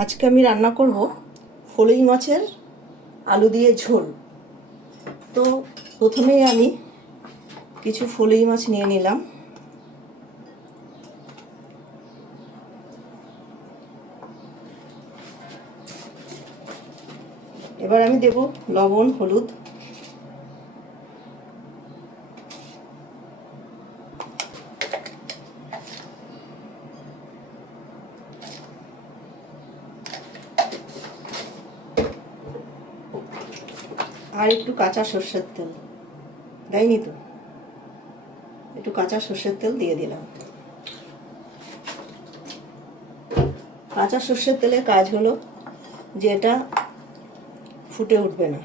আজকে আমি রান্না করব ফলুই মাছের আলু দিয়ে ঝোল। তো প্রথমেই আমি কিছু ফলুই মাছ নিয়ে নিলাম। এবার আমি দেব লবণ, হলুদ, আর একটু কাঁচা সর্ষের তেল। দেয়নি তো, একটু কাঁচা সর্ষের তেল দিয়ে দিলাম। কাঁচা সর্ষের তেলের কাজ হলো যে এটা ফুটে উঠবে না।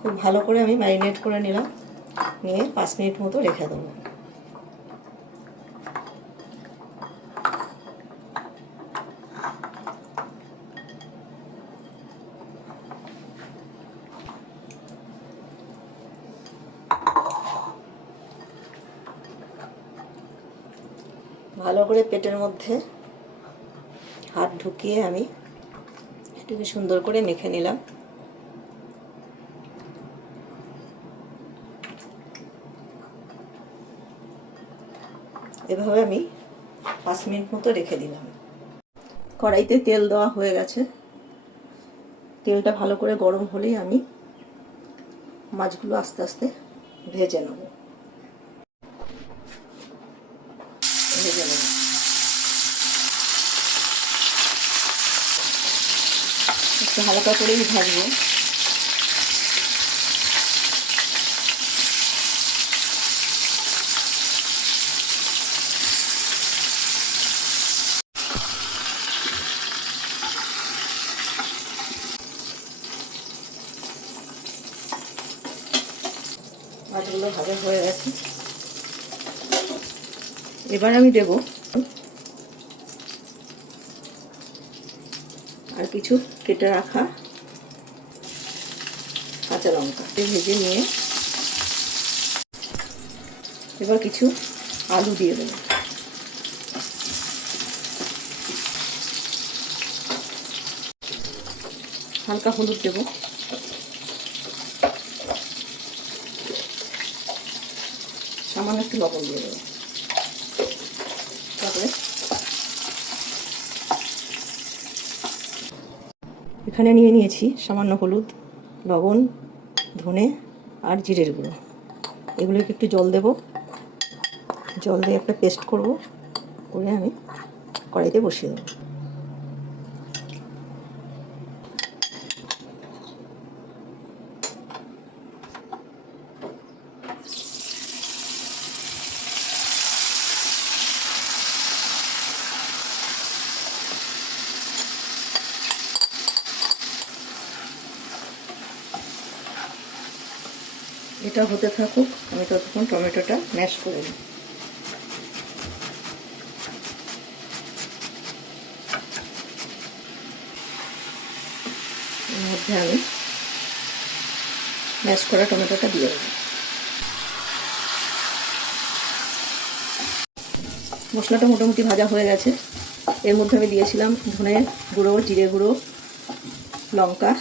খুব ভালো করে আমি ম্যারিনেট করে নিলাম, নিয়ে 5 মিনিট মতো রেখে দেবো। ভালো করে পেটের মধ্যে হাত ঢুকিয়ে আমি এটাকে সুন্দর করে মেখে নিলাম। এভাবে আমি 5 মিনিট মতো রেখে দিলাম। কড়াইতে তেল দেওয়া হয়ে গেছে। তেলটা ভালো করে গরম হলেই আমি মাছগুলো আস্তে আস্তে ভেজে নেব। একটু হালকা করেই ভাজবো। মাছগুলো ভাজা হয়ে গেছে। এবার আমি দেব আর কিছু কেটে রাখা কাঁচা লঙ্কা ভেজে নিয়ে এবার কিছু আলু দিয়ে দেব। হালকা হলুদ দেব, সামান্য একটু লবণ দিয়ে দেবো। তারপরে এখানে নিয়ে নিয়েছি সামান্য হলুদ, লবণ, ধনে আর জিরের গুঁড়ো। এগুলোকে একটু জল দেব, জল দিয়ে একটা পেস্ট করব, করে আমি কড়াইতে বসিয়ে দেবো। এটা হতে থাকুক, আমি ততক্ষণ টমেটোটা ম্যাশ করে নিই। এর মধ্যে আমি ম্যাশ করা টমেটোটা দিয়ে দেবো। মশলাটা মোটামুটি ভাজা হয়ে গেছে। এর মধ্যে আমি দিয়েছিলাম ধনে গুঁড়ো, জিরে গুঁড়ো, লঙ্কা,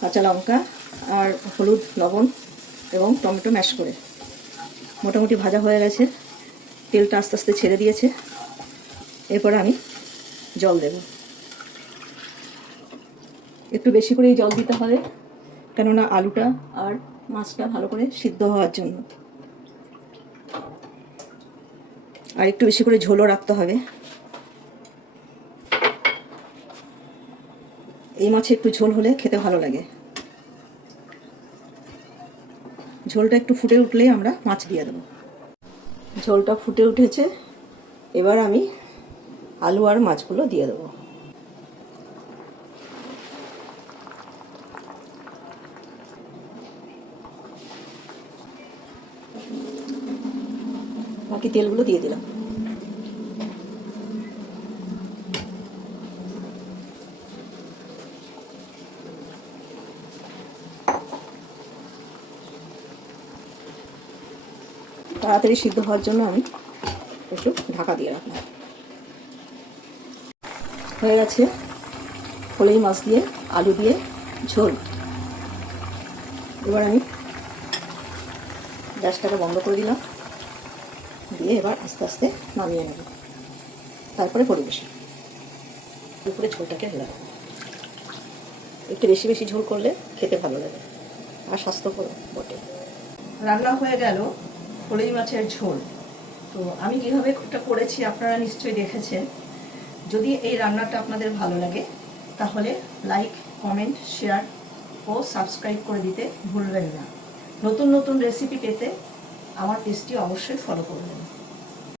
কাঁচা লঙ্কা আর হলুদ, লবণ এবং টমেটো ম্যাশ করে। মোটামুটি ভাজা হয়ে গেছে, তেলটা আস্তে আস্তে ছেড়ে দিয়েছে। এরপরে আমি জল দেব। একটু বেশি করেই জল দিতে হবে, কেননা আলুটা আর মাছটা ভালো করে সিদ্ধ হওয়ার জন্য। আর একটু বেশি করে ঝোলও রাখতে হবে। এই মাছে একটু ঝোল হলে খেতে ভালো লাগে। ঝোলটা একটু ফুটে উঠলেই আমরা মাছ দিয়ে দেবো। ঝোলটা ফুটে উঠেছে, এবার আমি আলু আর মাছগুলো দিয়ে দেবো। বাকি তেলগুলো দিয়ে দিলাম। তাড়াতাড়ি সিদ্ধ হওয়ার জন্য আমি একটু ঢাকা দিয়ে রাখলাম। হয়ে গেছে ফলই মাছ দিয়ে আলু দিয়ে ঝোল। এবার আমি গ্যাসটাকে বন্ধ করে দিলাম, দিয়ে এবার আস্তে আস্তে নামিয়ে নেব, তারপরে পরিবেশন। দুপুরে ঝোলটাকে ঢেলে দেবো। একটু বেশি বেশি ঝোল করলে খেতে ভালো লাগে আর স্বাস্থ্যকর বটে। রান্না হয়ে গেল ফলই মাছের ঝোল। তো আমি কীভাবে এটা করেছি আপনারা নিশ্চয়ই দেখেছেন। যদি এই রান্নাটা আপনাদের ভালো লাগে তাহলে লাইক, কমেন্ট, শেয়ার ও সাবস্ক্রাইব করে দিতে ভুলবেন না। নতুন নতুন রেসিপি পেতে আমার পেজটি অবশ্যই ফলো করবেন।